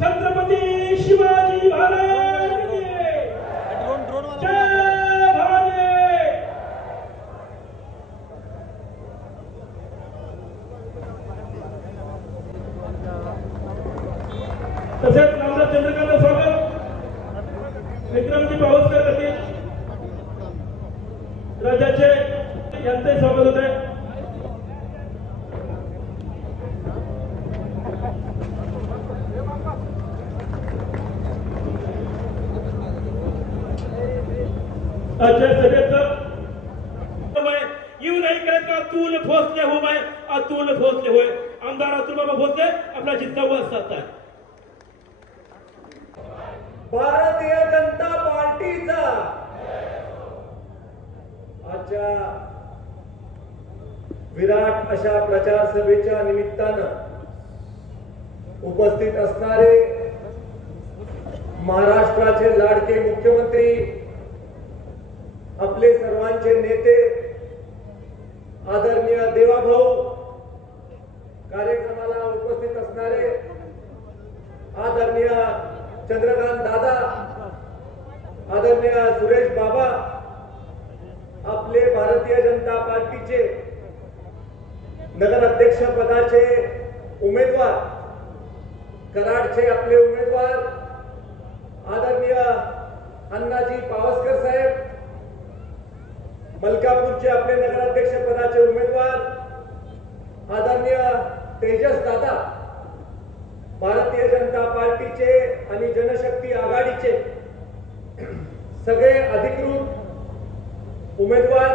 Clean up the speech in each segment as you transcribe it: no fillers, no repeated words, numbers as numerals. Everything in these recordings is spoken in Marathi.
छत्रपती शिवाजी महाराज तसेच नामदार चंद्रकांत स्वागत विक्रमजी पावसकर करतील राज्याचे यांचे स्वागत होते. आजच्या सभेचं येऊ नाही करत का अतुल भोसले हो मैं अतुल भोसले होय. आमदार अतुल बाबा भोसले आपला जिंदाबाद साधताय. भारतीय जनता पार्टीचा आजच्या विराट अशा प्रचार सभेच्या निमित्तानं उपस्थित असणारे महाराष्ट्राचे लाडके मुख्यमंत्री आपले सर्वांचे नेते आदरणीय देवाभाऊ, कार्यक्रमाला उपस्थित असणारे आदरणीय चंद्रकांत दादा, आदरणीय सुरेश बाबा, आपले भारतीय जनता पार्टीचे नगर अध्यक्ष पदाचे उमेदवार, कराडचे आपले उमेदवार आदरणीय अण्णाजी पावसकर साहेब, मलकापूरचे आपले नगराध्यक्ष पदाचे उमेदवार आदरणीय तेजस दादा, भारतीय जनता पार्टीचे आणि जनशक्ती आघाडीचे सगळे अधिकृत उमेदवार,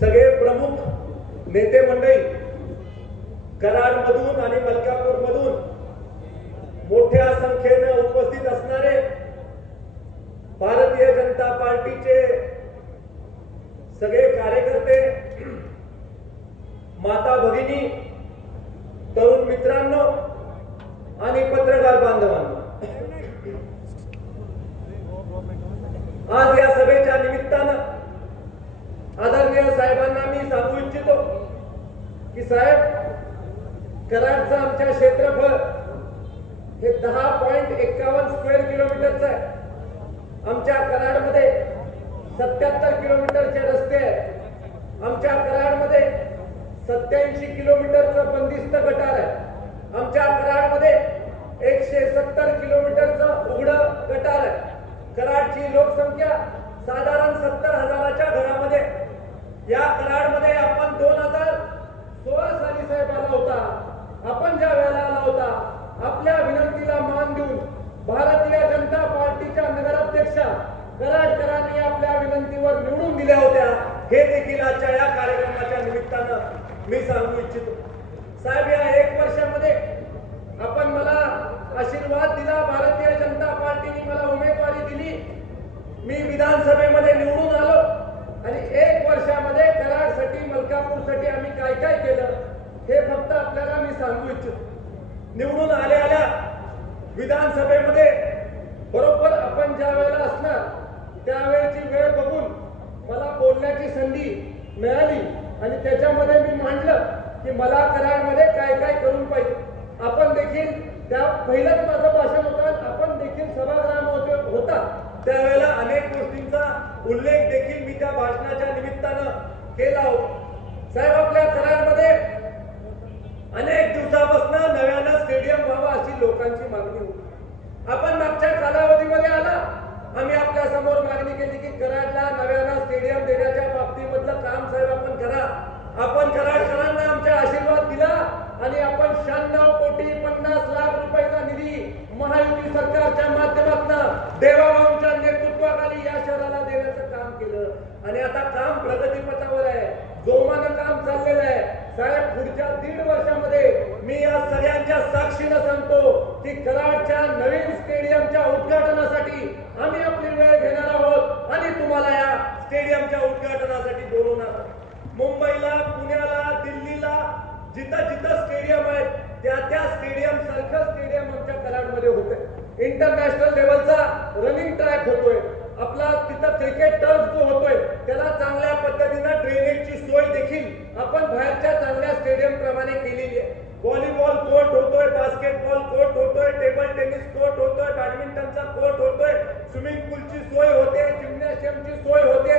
सगळे प्रमुख नेते मंडळी, कराडमधून आणि मलकापूरमधून मोठ्या संख्येने उपस्थित असणारे भारतीय जनता पार्टीचे सगळे कार्यकर्ते, माता भगिनी, तरुण मित्रांनो आणि पत्रकार बांधवांनो, आज या सभेच्या निमित्तानं आदरणीय साहेबांना मी सांगू इच्छितो की साहेब, कराडचं आमच्या क्षेत्रफळ हे 10.51 स्क्वेअर किलोमीटरचं आहे. आमच्या कराडमध्ये 77 किलोमीटरचे रस्ते आहेत. आमच्या कराडमध्ये 87 किलोमीटरचं बंदिस्त गटार आहे. आमच्या कराडमध्ये 170 किलोमीटरचं उघडं गटार आहे. कराडची लोकसंख्या साधारण 70,000च्या घरामध्ये. या कराडमध्ये आपण 2016 साली साहेब आला होता. आपण ज्या वेळेला आला होता, आपल्या विनंतीला मान देऊन भारतीय जनता पार्टीच्या नगराध्यक्षा कराडकरांनी आपल्या विनंतीवर निवडून दिल्या होत्या. हे देखील आजच्या या कार्यक्रमाच्या निमित्तानं मी सांगू इच्छितो. साहेब, या 1 वर्षामध्ये आपण मला आशीर्वाद दिला, भारतीय जनता पार्टीने मला उमेदवारी दिली, मी विधानसभेमध्ये निवडून आलो आणि 1 वर्षामध्ये कराडसाठी, मलकापूरसाठी आम्ही काय काय केलं हे फक्त आपल्याला मी सांगू इच्छितो. निवडून आल्या विधानसभेमध्ये बरोबर आपण ज्या वेळेला असणार त्यावेळेची वेळ बघून मला बोलण्याची संधी मिळाली आणि त्याच्यामध्ये मी मांडलं की मला कराडमध्ये काय काय करून पाहिजे. आपण देखील त्या पहिलंच माझं भाषण होतं, आपण देखील सभागृहामध्ये होता त्यावेळेला अनेक गोष्टींचा उल्लेख देखील मी त्या भाषणाच्या निमित्तानं केला होता. साहेब, आपल्या कराडमध्ये अनेक दिवसापासून नव्यानं स्टेडियम व्हावं अशी लोकांची मागणी होती. आपण मागच्या कालावधीमध्ये आला, आम्ही आपल्या समोर मागणी केली की कराडला नव्यानं स्टेडियम देण्याच्या बाबतीमधलं काम साहेब आपण करा. आपण कराडकरांना आमचा आशीर्वाद दिला आणि आपण 96,50,00,000 रुपयाचा निधी महायुती सरकारच्या माध्यमातून देवाभाऊंच्या नेतृत्वाखाली या शहराला देण्याचं काम केलं आणि आता काम प्रगतीपथावर आहे, जोमानं काम चाललेलं आहे. साहेब, पुढच्या 1.5 वर्षामध्ये मी या सगळ्यांच्या साक्षीनं सांगतो की कराडच्या नवीन स्टेडियमच्या उद्घाटनासाठी आम्ही आपली वेळ घेणार आहोत आणि तुम्हाला या स्टेडियमच्या उद्घाटनासाठी बोलवणार. मुंबईला, पुण्याला, दिल्लीला जिथं जिथं स्टेडियम आहेत त्या स्टेडियम सारखं स्टेडियम आमच्या कराडमध्ये होतंय. इंटरनॅशनल लेवलचा रनिंग ट्रॅक होतोय आपला, तिथं क्रिकेट टर्फ जो होतोय त्याला चांगल्या पद्धतीनं ड्रेनेजची सोय देखील आपण बाहेरच्या चांगल्या स्टेडियम प्रमाणे केलेली आहे. व्हॉलीबॉल कोर्ट होतोय, बास्केटबॉल कोर्ट होतोय, टेबल टेनिस कोर्ट होतोय, बॅडमिंटनचा कोर्ट होतोय, स्विमिंग पूलची सोय होते, जिम्नॅशियमची सोय होते,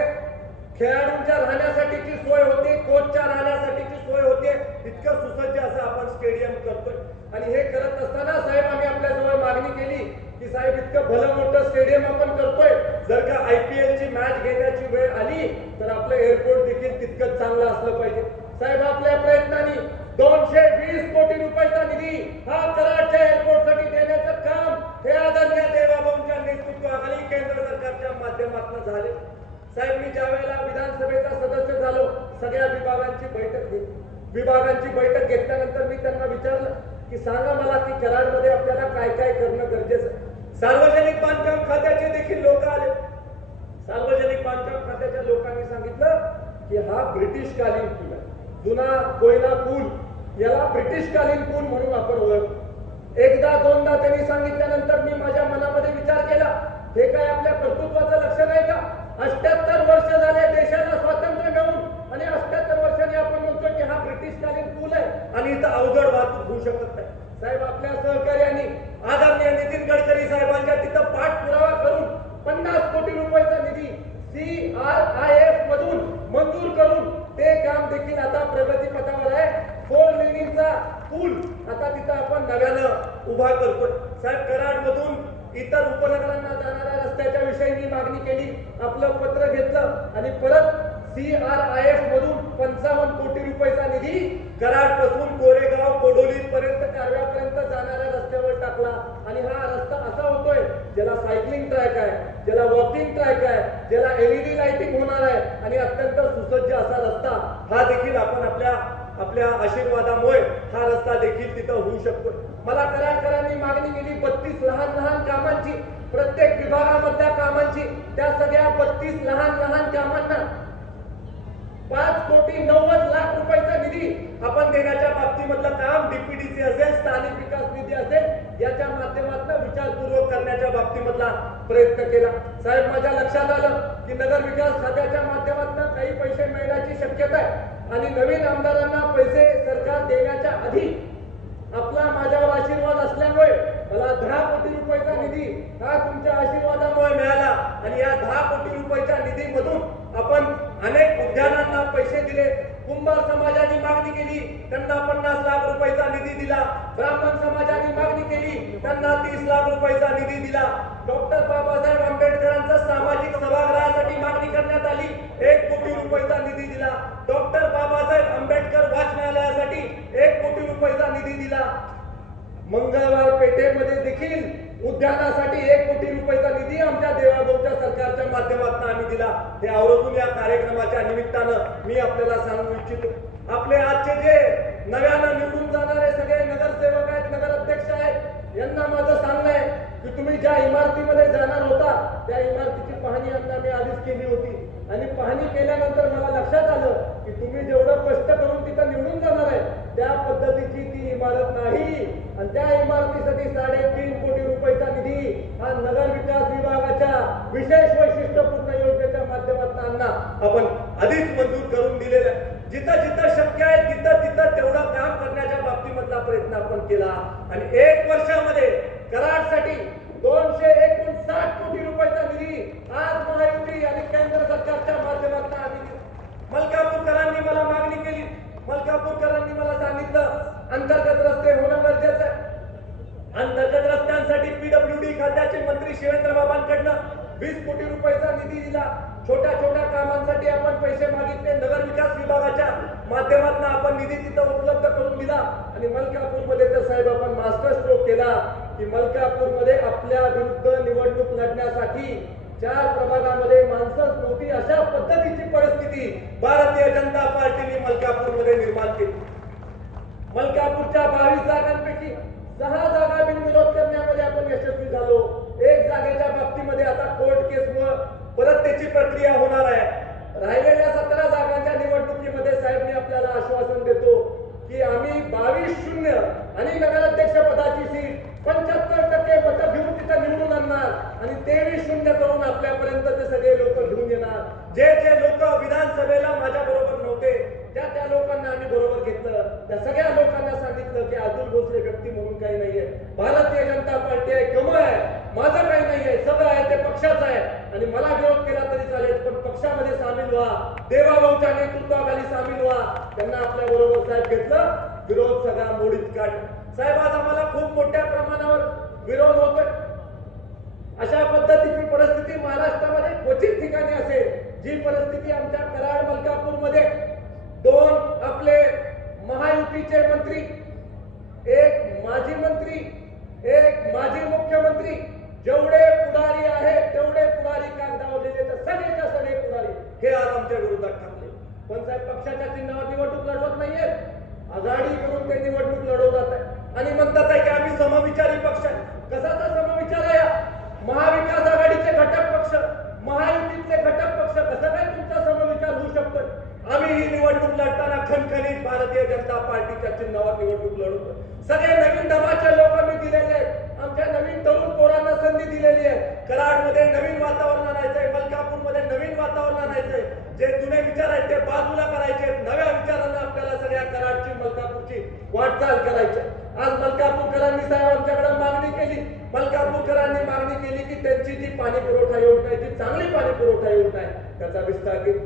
खेळाडूंच्या राहण्यासाठीची सोय होते, कोचच्या राहण्यासाठीची सोय होते. इतकं सुसज्ज असं आपण स्टेडियम करतोय आणि हे करत असताना साहेब आम्ही आपल्याजवळ मागणी केली की साहेब इतकं भलं मोठं स्टेडियम आपण करतोय, जर का IPL ची मॅच घेण्याची वेळ आली तर आपलं एअरपोर्ट देखील तितकंच चांगलं असलं पाहिजे. साहेब, आपल्या प्रयत्नांनी 220 कोटी रुपयाचा निधी हा कराडच्या एअरपोर्टसाठी देण्याचं काम हे आदरणीय देवाभाऊंच्या नेतृत्वाखाली केंद्र सरकारच्या माध्यमातून झाले. साहेब, मी ज्या वेळेला विधानसभेचा सदस्य झालो सगळ्या विभागांची बैठक घेतली. विभागांची बैठक घेतल्यानंतर मी त्यांना विचारलं की सांगा मला की कराडमध्ये आपल्याला काय काय करणं गरजेचं आहे. सार्वजनिक बांधकाम खात्याचे देखील लोक आले. सार्वजनिक बांधकाम खात्याच्या लोकांनी सांगितलं की हा ब्रिटिशकालीन पूल आहे, जुना कोयना पूल, याला ब्रिटिशकालीन पूल म्हणून आपण ओळखतो. एकदा दोनदा त्यांनी सांगितल्यानंतर मी माझ्या मनामध्ये विचार केला, हे काय आपल्या कर्तृत्वाचं लक्षण आहे का? 78 वर्ष झाले देशाला स्वातंत्र्य मिळून आणि 78 वर्षांनी आपण म्हणतो की हा ब्रिटिशकालीन पूल आहे आणि इथं अवजड वाहतूक होऊ शकत नाही. साहेब, आपल्या सहकार्यांनी आदरणीय नितीन गडकरी साहेबांच्या तिथं पाठपुरावा करून 50 कोटी रुपयाचा निधी CRIF मधून मंजूर करून ते काम देखील आता प्रगतीपथावर आहे. 4 लेनिंगचा पूल आता तिथं आपण नव्यानं उभा करतोय. साहेब, कराडमधून इतर उपनगरांना जाणाऱ्या रस्त्याच्या विषयी मी मागणी केली, आपलं पत्र घेतलं आणि परत CRIF मधून 55 कोटी रुपयाचा निधी कराडपासून कोरेगाव, कोडोली पर्यंत, कारव्यापर्यंत जाणाऱ्या रस्त्यावर टाकला आणि हा रस्ता असा होतोय ज्याला सायकलिंग ट्रॅक आहे, ज्याला वॉकिंग ट्रॅक आहे, ज्याला LED लाइटिंग होणार आहे आणि अत्यंत सुसज्ज असा रस्ता हा देखील आपण आपल्या आशीर्वादामुळे हा रस्ता देखील तिथं होऊ शकतो. मला कराडकरांनी मागणी केली 32 लहान लहान कामांची, प्रत्येक विभागामधल्या कामांची, त्या सगळ्या 32 लहान लहान कामांना 5,90,00,000 रुपयाचा निधी आपण देण्याच्या बाबतीमधलं काम DPDC असेल, स्थानिक विकास निधी असेल याच्या माध्यमातून विचारपूर्वक करण्याच्या बाबतीमधला प्रयत्न केला. साहेब, माझ्या लक्षात आलं की नगर विकास खात्याच्या माध्यमातून काही पैसे मिळण्याची शक्यता आहे आणि नवीन आमदारांना पैसे सरकार देण्याच्या आधी आपला माझ्यावर आशीर्वाद असल्यामुळे मला 10 कोटी रुपयाचा निधी हा तुमच्या आशीर्वादामुळे मिळाला आणि या 10 कोटी रुपयाच्या निधीमधून आपण अनेक उद्यानांना पैसे दिले. कुंभार समाजाने मागणी केली, त्यांना 50 लाख रुपयाचा निधी दिला. ब्राह्मण समाजाने मागणी केली, त्यांना 30 लाख रुपयाचा निधी दिला. डॉक्टर बाबासाहेब आंबेडकरांचा सामाजिक सभागृहासाठी मागणी करण्यात आली, 1 कोटी रुपयाचा निधी दिला. डॉक्टर बाबासाहेब आंबेडकर वाचनालयासाठी 1 कोटी रुपयाचा निधी दिला. मंगळवार पेठेमध्ये देखील उद्यानासाठी 1 कोटी रुपयाचा निधी आमच्या देवाभाऊच्या सरकारच्या माध्यमातून आम्ही दिला. हे आवर्जून या कार्यक्रमाच्या निमित्तानं मी आपल्याला सांगू इच्छितो. आपले आजचे जे नव्यानं निवडून जाणारे सगळे नगरसेवक आहेत, नगराध्यक्ष आहेत, यांना माझं सांगणं आहे की तुम्ही ज्या इमारतीमध्ये जाणार होता त्या इमारतीची पाहणी आम्ही आधीच केली होती आणि पाहणी केल्यानंतर मला लक्षात आलं की तुम्ही जेवढं कष्ट करून तिथं निवडून जाणार आहे त्या पद्धतीची ती इमारत नाही आणि त्या इमारतीसाठी 3.5 कोटी रुपयाचा निधी हा नगर विकास विभागाच्या विशेष वैशिष्ट्यपूर्ण योजनेच्या माध्यमातून आपण आधीच मंजूर करून दिलेला आहे. जिथं जिथं शक्य आहे तिथं तेवढं काम करण्याच्या बाबतीमधला प्रयत्न आपण केला आणि 1 वर्षामध्ये कराडसाठी 259 कोटी रुपयाचा निधी आज महायुती आणि केंद्र सरकारच्या माध्यमातून आम्ही दिला. मलकापूरकरांनी मला मागणी केली, मलकापूरकरांनी मला सांगितलं अंतर्गत रस्ते होणं गरजेचं आहे. अंतर्गत रस्त्यांसाठी PWD खात्याचे मंत्री शिवेंद्र बाबांकडनं 20 कोटी रुपयाचा निधी दिला. छोट्या छोट्या कामांसाठी आपण पैसे मागितले, नगर विकास विभागाच्या माध्यमातून आपण निधी तिथं उपलब्ध करून दिला आणि मलकापूरमध्ये तर साहेब आपण मास्टर स्ट्रोक केला की मलकापूरमध्ये आपल्या विरुद्ध निवडणूक लढण्यासाठी 4 प्रभागामध्ये माणसंच नव्हती, अशा पद्धतीची परिस्थिती भारतीय जनता पार्टीने मलकापूरमध्ये निर्माण केली. मलकापूरच्या 22 जागांपैकी 6 जागा बिनविरोध करण्यामध्ये आपण यशस्वी झालो. 1 जागेच्या बाबतीमध्ये आता कोर्ट केसमुळे परत त्याची प्रक्रिया होणार आहे. राहिलेल्या 17 जागांच्या निवडणुकीमध्ये साहेब मी आपल्याला आश्वासन देतो की आम्ही 22-0 आणि नगराध्यक्ष पदाची सीट 75% मतं घेऊन तिथं निवडून आणणार आणि 23-0 करून आपल्यापर्यंत ते सगळे लोक घेऊन येणार. जे जे लोक विधानसभेला माझ्या बरोबर नव्हते त्या लोकांना आम्ही बरोबर घेतलं. त्या सगळ्या लोकांना सांगितलं की अतुल भोसले व्यक्ती म्हणून काही नाहीये, भारतीय जनता पार्टी आहे, कमळ आहे, माझं काही नाहीये, सगळं आहे ते पक्षाचं आहे आणि मला विरोध केला तरी चालेल पण पक्षामध्ये सामील व्हा, देवाभाऊच्या नेतृत्वाखाली सामील व्हा. त्यांना आपल्या बरोबर साहेब घेतलं, विरोध सगळा मोडीत काढ. साहेब आज आम्हाला खूप मोठ्या प्रमाणावर विरोध होतोय. अशा पद्धतीची परिस्थिती महाराष्ट्रामध्ये क्वचित ठिकाणी असेल, जी परिस्थिती आमच्या कराड मलकापूरमध्ये 2 आपले महायुतीचे मंत्री, 1 माजी मंत्री, 1 माजी मुख्यमंत्री, जेवढे पुढारी आहेत तेवढे पुढारी कागदावर लिहिले तर सगळेच्या सगळे पुढारी हे आज आमच्या विरोधात ठाकले. पण साहेब पक्षाच्या चिन्हावर निवडणूक लढवत नाहीये, आघाडी करून ते निवडणूक लढवतात आहे आणि म्हणतात आहे की आम्ही समविचारी पक्ष आहे. कशाचा समविचार आहे? महाविकास आघाडीचे घटक पक्ष, महायुतीतले घटक पक्ष, कसं काय तुमचा समविचार होऊ शकतो? आम्ही ही निवडणूक लढताना खणखणीत भारतीय जनता पार्टीच्या चिन्हावर निवडणूक लढवतो. सगळे नवीन दमाचे लोक आम्ही दिलेले आहेत, आमच्या नवीन तरुण पोरांना संधी दिलेली आहे. कराडमध्ये नवीन वातावरण आणायचंय, मलकापूरमध्ये नवीन वातावरण आणायचंय. जे जुने विचार आहेत ते बाजूला करायचे, नव्या विचारांना आपल्याला सगळ्या कराडची मलकापूरची वाटचाल करायची. आज मलकापूरकरांनी साहेब आमच्याकडे मागणी केली, मलकापूरकरांनी मागणी केली की त्यांची जी पाणी पुरवठा योजना आहे, जी चांगली पाणी पुरवठा योजना आहे, त्याचा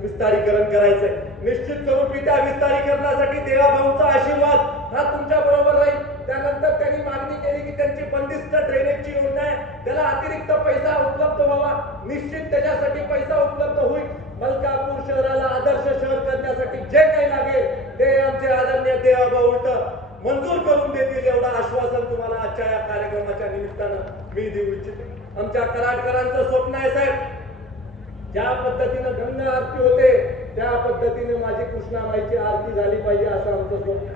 विस्तारीकरण करायचंय. निश्चित स्वरूपी त्या विस्तारीकरणासाठी देवाभाऊंचा आशीर्वाद हा तुमच्या बरोबर राहील. त्यानंतर त्यांनी मागणी केली की त्यांची बंदिस्त ड्रेनेजची योजना आहे, त्याला अतिरिक्त पैसा उपलब्ध व्हावा. निश्चित त्याच्यासाठी पैसा उपलब्ध होईल. मलकापूर शहराला आदर्श शहर करण्यासाठी जे काही लागेल ते आमचे आदरणीय देवाभाऊ मंजूर करून देतील एवढं आश्वासन तुम्हाला आजच्या या कार्यक्रमाच्या निमित्तानं मी देऊ इच्छिते. आमच्या कराडकरांचं स्वप्न आहे साहेब, ज्या पद्धतीनं गंगा आरती होते त्या पद्धतीने माझी कृष्णामाईची आरती झाली पाहिजे असं आमचं स्वप्न.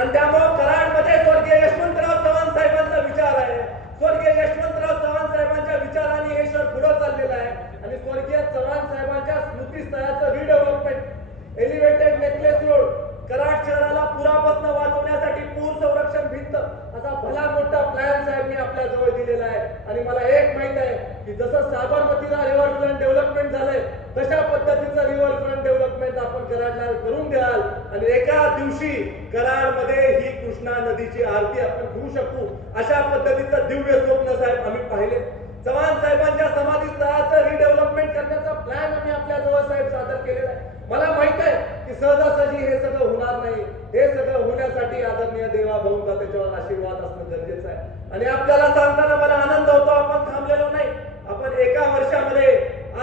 आणि त्यामुळे कराडमध्ये स्वर्गीय यशवंतराव चव्हाण साहेबांचा विचार आहे. स्वर्गीय यशवंतराव चव्हाण साहेबांच्या विचारांनी हे शहर पुढे चाललेलं आहे आणि स्वर्गीय चव्हाण साहेबांच्या स्मृतीस्थळाचं redevelopment, elevated necklace road, Karad शहराला पुरापासून वाचवण्यासाठी पूर संरक्षण भिंत असा भला मोठा प्लॅन साहेब मी आपल्या जवळ दिलेला आहे. आणि मला एक माहित आहे की जसं साबरमतीला रिव्हरफ्रंट डेव्हलपमेंट झालंय तशा पद्धतीचं रिव्हरफ्रंट डेव्हलपमेंट आपण कराडला करून द्याल आणि एका दिवशी कराडमध्ये ही कृष्णा नदीची आरती आपण करू शकू. अशा पद्धतीचं दिव्य स्वप्न साहेब आम्ही पाहिले. चव्हाण साहेबांच्या समाधी स्थळाचं रिडेव्हलपमेंट करण्याचा प्लॅन आम्ही आपल्या जवळ साहेब सादर केलेला आहे. मला माहित आहे की सहजासहजी हे सगळं होणार नाही. हे सगळं होण्यासाठी आदरणीय देवाभाऊंचा त्याच्यावर आशीर्वाद असणं गरजेचं आहे. आणि आपल्याला सांगताना मला आनंद होतो, आपण थांबलेलो नाही. आपण एका वर्षामध्ये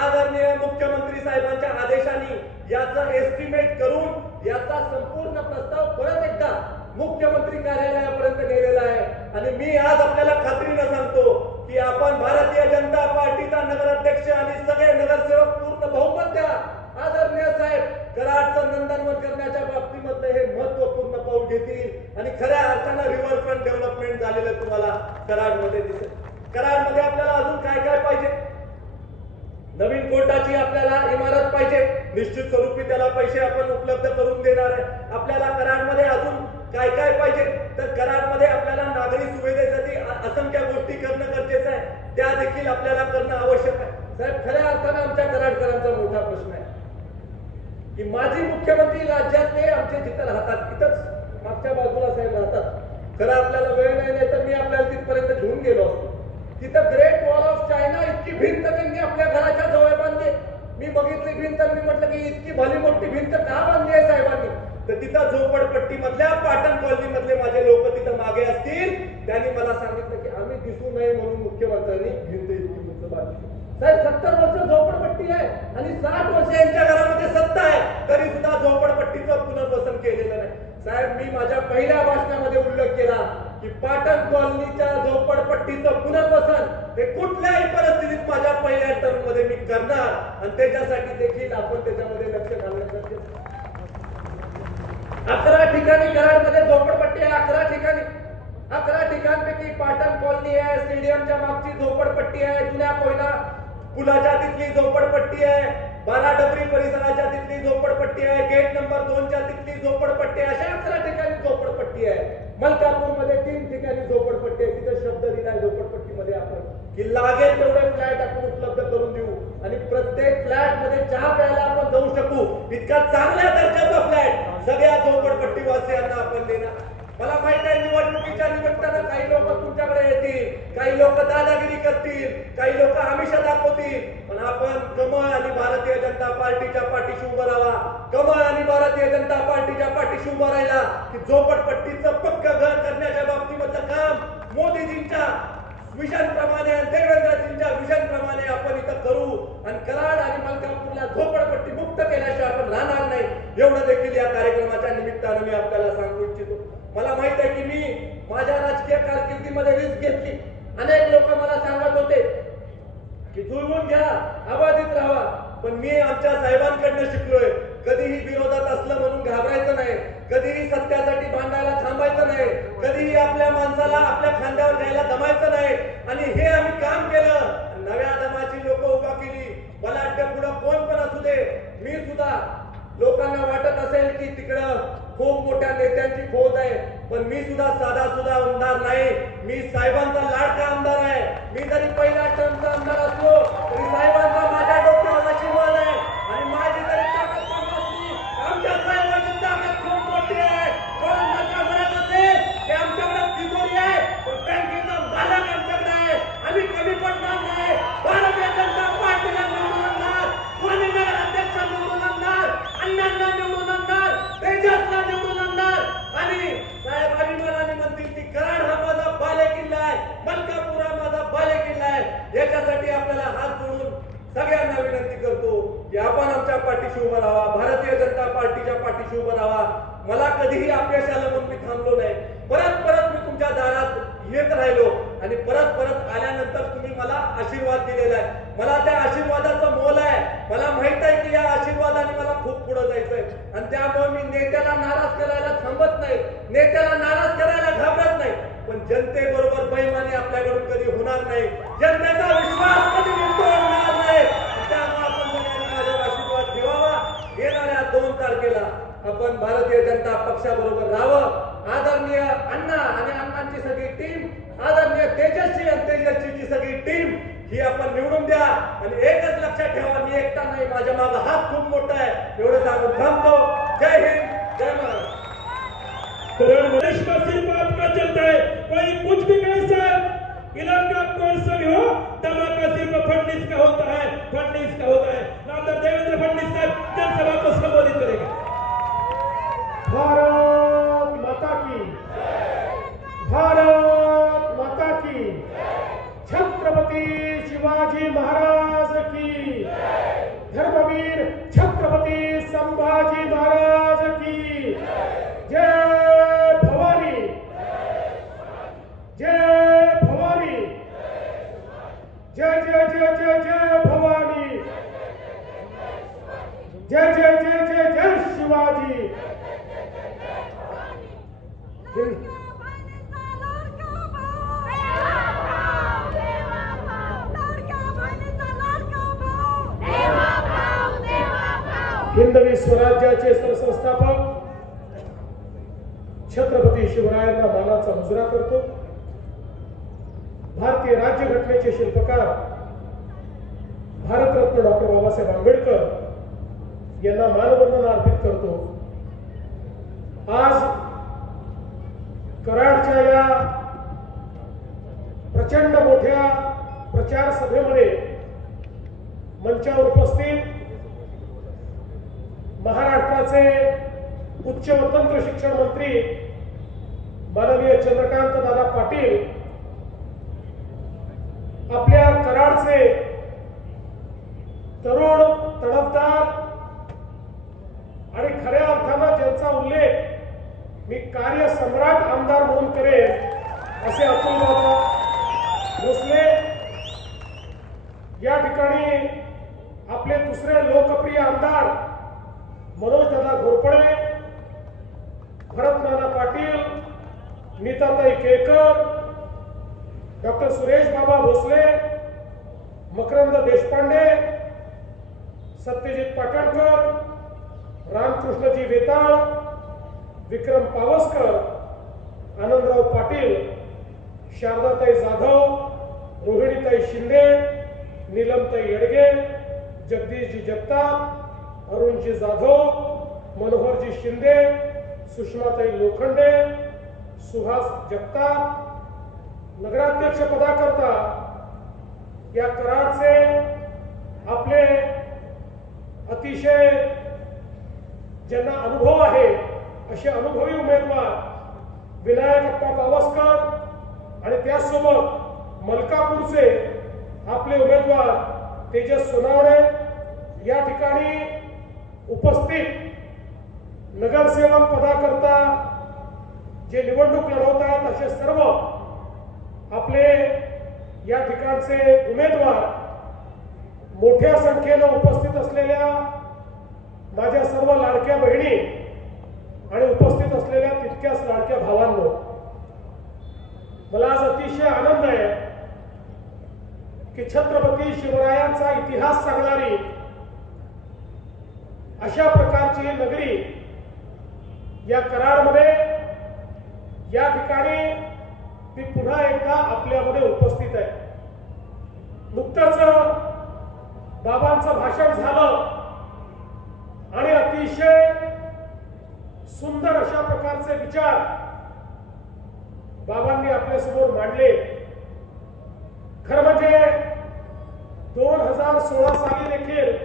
आदरणीय मुख्यमंत्री साहेबांच्या आदेशाने याचं एस्टिमेट करून याचा संपूर्ण प्रस्ताव परत एकदा मुख्यमंत्री कार्यालयापर्यंत नेलेला आहे. आणि मी आज आपल्याला खात्रीनं सांगतो की आपण भारतीय जनता पार्टीचा नगराध्यक्ष आणि सगळे नगरसेवक पूर्ण बहुमत द्या. आदरणीय साहेब कराडचं नंदनवन करण्याच्या बाबतीमध्ये हे महत्वपूर्ण पाऊल घेतील आणि खऱ्या अर्थानं रिव्हरफ्रंट डेव्हलपमेंट झालेलं तुम्हाला कराडमध्ये दिसेल. कराडमध्ये आपल्याला अजून काय काय पाहिजे? नवीन कोर्टाची आपल्याला इमारत पाहिजे, निश्चित स्वरूपी त्याला पैसे आपण उपलब्ध करून देणार आहे. आपल्याला कराडमध्ये अजून काय काय पाहिजे तर कराडमध्ये आपल्याला नागरी सुविधेसाठी असंख्य गोष्टी करणं गरजेचं आहे, त्या देखील आपल्याला करणं आवश्यक आहे. साहेब खऱ्या अर्थानं आमच्या कराडकरांचा मोठा प्रश्न आहे की माजी मुख्यमंत्री राज्यातले आमचे जिथं राहतात तिथंच मागच्या बाजूला साहेब राहतात. खरं आपल्याला वेळ नाही तर मी आपल्याला तिथपर्यंत घेऊन गेलो असतो. तिथं ग्रेट वॉल ऑफ चायना इतकी भिंत त्यांनी आपल्या घराच्या जवळ बांधली. मी बघितली भिंत, मी म्हटलं की इतकी भली मोठी भिंत का बांधली आहे साहेबांनी? तर तिथं झोपडपट्टी मधल्या पाटण कॉलनी मधले माझे लोक तिथं मागे असतील, त्यांनी मला सांगितलं की आम्ही दिसू नये म्हणून मुख्यमंत्र्यांनी भिंत इतकी बांधली. साहेब 70 वर्ष झोपडपट्टी आहे आणि 60 वर्ष यांच्या घरामध्ये सत्ता आहे, तरी सुद्धा झोपडपट्टीचं पुनर्वसन केलेलं नाही. साहेब, मी माझ्या पहिल्या भाषणामध्ये उल्लेख केला की पाटण कॉलनीच्या झोपडपट्टीचं पुनर्वसन हे कुठल्याही परिस्थितीत माझ्या पहिल्या टर्म मध्ये मी करणार आणि त्याच्यासाठी देखील आपण त्याच्यामध्ये लक्ष घालणं गरजेचं आहे. 11 ठिकाणी कराडमध्ये झोपडपट्टी आहे. 11 ठिकाणी 11 ठिकाणपैकी पाटण कॉलनी आहे, स्टेडियमच्या मागची झोपडपट्टी आहे, जुन्या कोयना पुलाच्या तिथली झोपडपट्टी आहे, 12 डबरी परिसराच्या तिथली झोपडपट्टी आहे, गेट नंबर 2 च्या तिथली झोपडपट्टी आहे. अशा 11 ठिकाणी झोपडपट्टी आहे. मलकापूरमध्ये 3 ठिकाणी झोपडपट्टी आहे. तिथे शब्द दिलाय झोपडपट्टीमध्ये आपण की लागेल तेवढे फ्लॅट आपण उपलब्ध करून देऊ आणि प्रत्येक फ्लॅट मध्ये चहा प्यायला आपण जाऊ शकू इतका चांगल्या दर्जाचा फ्लॅट सगळ्या झोपडपट्टी वासियांना आपण देणार. मला माहित आहे निवडणुकीच्या निमित्तानं काही लोक तुमच्याकडे येतील, काही लोक दादागिरी करतील, काही लोक आमिषा दाखवतील, पण आपण कमळ आणि भारतीय जनता पार्टीच्या पाठीशी उभं राहा. कमळ आणि भारतीय जनता पार्टीच्या पाठीशी उभं राहिला की झोपडपट्टीचं पक्क घर करण्याच्या बाबतीमधलं काम मोदीजींच्या विजन प्रमाणे आणि देवेंद्रजींच्या विजन प्रमाणे आपण इथं करू आणि कराड आणि मलकापूरला झोपडपट्टी मुक्त केल्याशिवाय आपण राहणार नाही. एवढं देखील या कार्यक्रमाच्या निमित्तानं मी आपल्याला सांगू इच्छितो. मला माहित आहे की मी माझ्या राजकीय कारकिर्दीमध्ये रिस्क घेतली. अनेक लोक मला सांगत होते की जुळवून घ्या, आबाधित राहा, पण मी आमच्या साहेबांकडनं शिकलोय कधीही विरोधात असलं म्हणून घाबरायचं नाही, कधीही सत्यासाठी भांडायला थांबायचं नाही, कधीही आपल्या माणसाला आपल्या खांद्यावर घ्यायला दमायचं नाही. आणि हे आम्ही काम केलं. नव्या दमाची लोक उभा केली. बलाढ्य पुढं कोण पण असू दे, मी सुद्धा लोकांना वाटत असेल की तिकडं खूप मोठ्या नेत्यांची खोज आहे, पण मी सुद्धा साधा सुद्धा आमदार नाही. मी साहेबांचा लाडका आमदार आहे. मी जरी पहिल्या टर्मचा आमदार असलो तरी साहेबांचा माझ्या डोक्यावर आशीर्वाद आहे आणि माझी जरी ताकद कमी असली, आमच्या साहेबांची ताकद खूप मोठी आहे. कोण नका म्हणत असेल की आमच्याकडे तिजोरी आहे, पण बँकेचा मालक आमच्याकडे आहे. आम्ही कमी पडणार नाही. भारतीय जनता पार्टीला निवडून आणणार, कोणी नगराध्यक्ष निवडून आणणार, अण्णांना निवडून आणणार, तेजसला निवडून आणणार. आणि साहेब अभिमानाने म्हणतील की कराड हा माझा बालेकिल्ला आहे, मलकापूर हा माझा बालेकिल्ला आहे. याच्यासाठी आपल्याला हात जोडून सगळ्यांना विनंती करतो की आपण आमच्या पाठीशी उभं राहा, भारतीय जनता पार्टीच्या पाठीशी उभं राहा. मला कधीही अपयश आलं म्हणून मी थांबलो नाही. परत परत मी तुमच्या दारात येत राहिलो आणि परत परत आल्यानंतर तुम्ही मला आशीर्वाद दिलेला आहे. मला त्या आशीर्वादाचं मोल आहे. मला माहित आहे की या आशीर्वादाने मला खूप पुढे जायचंय आणि त्यामुळे मी नेत्याला नाराज करायला थांबत नाही, नेत्याला नाराज करायला घाबरत नाही. पण जनतेबरोबर बेईमानी आपल्याकडून कधी होणार नाही. जनतेचा विश्वास कधी तोडणार नाही. त्यामुळे आपण सगळ्यांनी माझ्यावर आशीर्वाद ठेवावा. येणाऱ्या 2 तारखेला आपण भारतीय जनता पक्षाबरोबर राहावं. आदरणीय अण्णा आणि अण्णांची सगळी टीम, आदरणीय तेजस्वी आणि तेजस्वीची सगळी टीम ही आपण निवडून द्या. आणि एकच लक्षात ठेवा, मी एकटा नाही, माझ्या मागे हात खूप मोठा आहे. एवढं सांगून थांबतो. जय हिंद, जय महाराष्ट्र. देश का सिर्फ आपका चलता है, कोई कुछ भी कहे सर, इलाका कौन सा भी हो, धमाका सिर्फ फडणवीस का होता है, फडणवीस का होता है. नामदार देवेंद्र फडणवीस साहब जनसभा को संबोधित करेंगे. भारत माता की, भारत माता की, छत्रपती शिवाजी महाराज की, धर्मवीर छत्रपती संभाजी महाराज की. जय भवानी, जय भवानी, जय जय जय जय जय भवानी, जय जय जय जय जय शिवाजी. हिंदवी स्वराज्याचे सरसंस्थापक छत्रपती शिवरायांना मानाचा मुजरा करतो. भारतीय राज्यघटनेचे शिल्पकार भारतरत्न डॉक्टर बाबासाहेब आंबेडकर यांना मानवंदना अर्पित करतो. आज कराडच्या या प्रचंड मोठ्या प्रचार सभेमध्ये मंचावर उपस्थित महाराष्ट्राचे उच्च व तंत्र शिक्षण मंत्री माननीय चंद्रकांत दादा पाटील, आपल्या कराडचे तरुण तडफदार आणि खऱ्या अर्थानं ज्यांचा उल्लेख मी कार्यसम्राट आमदार म्हणून करेन असे अतुलबाबा भोसले या ठिकाणी आपले दुसरे लोकप्रिय आमदार मनोजदादा घोरपडे, भरतनाना पाटील, नीताताई केळकर, डॉक्टर सुरेश बाबा भोसले, मकरंद देशपांडे, सत्यजित पाटणकर, रामकृष्णजी वेताळ, विक्रम पावसकर, आनंदराव पाटील, शारदाताई जाधव, रोहिणीताई शिंदे, नीलमताई येडगे, जगदीशजी जगताप, अरुणजी जाधव, मनोहरजी शिंदे, सुषमाताई लोखंडे, सुहास जगताप, नगराध्यक्ष पदाकरता या कराडचे आपले अतिशय ज्यांना अनुभव आहे असे अनुभवी उमेदवार विनायक अप्पा पावसकर आणि त्याचसोबत मलकापूरचे आपले उमेदवार तेजस सोनावणे या ठिकाणी उपस्थित नगरसेवक पदाकरता जे निवडणूक लढवत आहेत असे सर्व आपले या ठिकाणचे उमेदवार, मोठ्या संख्येनं उपस्थित असलेल्या माझ्या सर्व लाडक्या बहिणी आणि उपस्थित असलेल्या तितक्याच लाडक्या भावांनो, मला आज अतिशय आनंद आहे की छत्रपती शिवरायांचा इतिहास सांगणारी अशा प्रकारची नगरी या कराडमध्ये या ठिकाणी मी पुन्हा एकदा आपल्यामध्ये उपस्थित आहे. नुकतंच बाबांचं भाषण झालं आणि अतिशय सुंदर अशा प्रकारचे विचार बाबांनी आपल्यासमोर मांडले. खरं म्हणजे 2016 साली देखील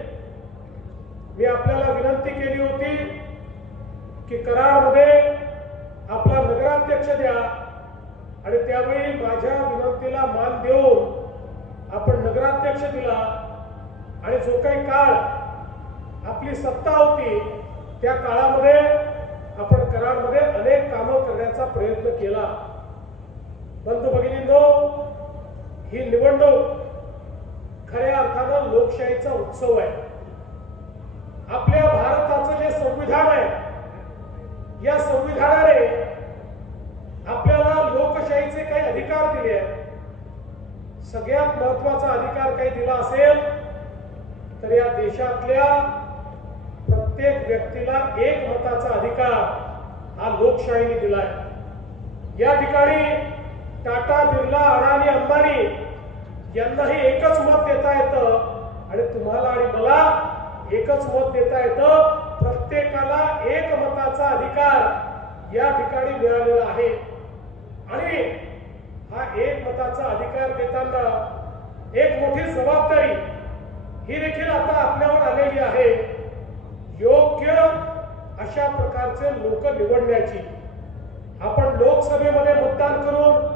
मी आपल्याला विनंती केली होती की कराडमध्ये आपला नगराध्यक्ष द्या आणि त्यावेळी माझ्या विनंतीला मान देऊन आपण नगराध्यक्ष दिला आणि जो काही काळ आपली सत्ता होती त्या काळामध्ये आपण कराडमध्ये अनेक कामं करण्याचा प्रयत्न केला. बंधू भगिनींनो, ही निवडणूक खऱ्या अर्थानं लोकशाहीचा उत्सव आहे. आपल्या भारताचं जे संविधान आहे या संविधानाने आपल्याला लोकशाहीचे काही अधिकार दिले आहेत. सगळ्यात महत्वाचा अधिकार काही दिला असेल तर या देशातल्या प्रत्येक व्यक्तीला एक मताचा अधिकार हा लोकशाहीने दिलाय. या ठिकाणी टाटा, बिर्ला, अडाणी, अंबानी यांनाही एकच मत देता येतं आणि तुम्हाला आणि मला एकच मत देता येतं. प्रत्येकाला एक मताचा अधिकार या ठिकाणी मिळालेला आहे आणि हा एक मताचा अधिकार देताना एक मोठी जबाबदारी ही देखील आता आपल्यावर आलेली आहे. योग्य अशा प्रकारचे लोक निवडण्याची. आपण लोकसभेमध्ये मतदान करून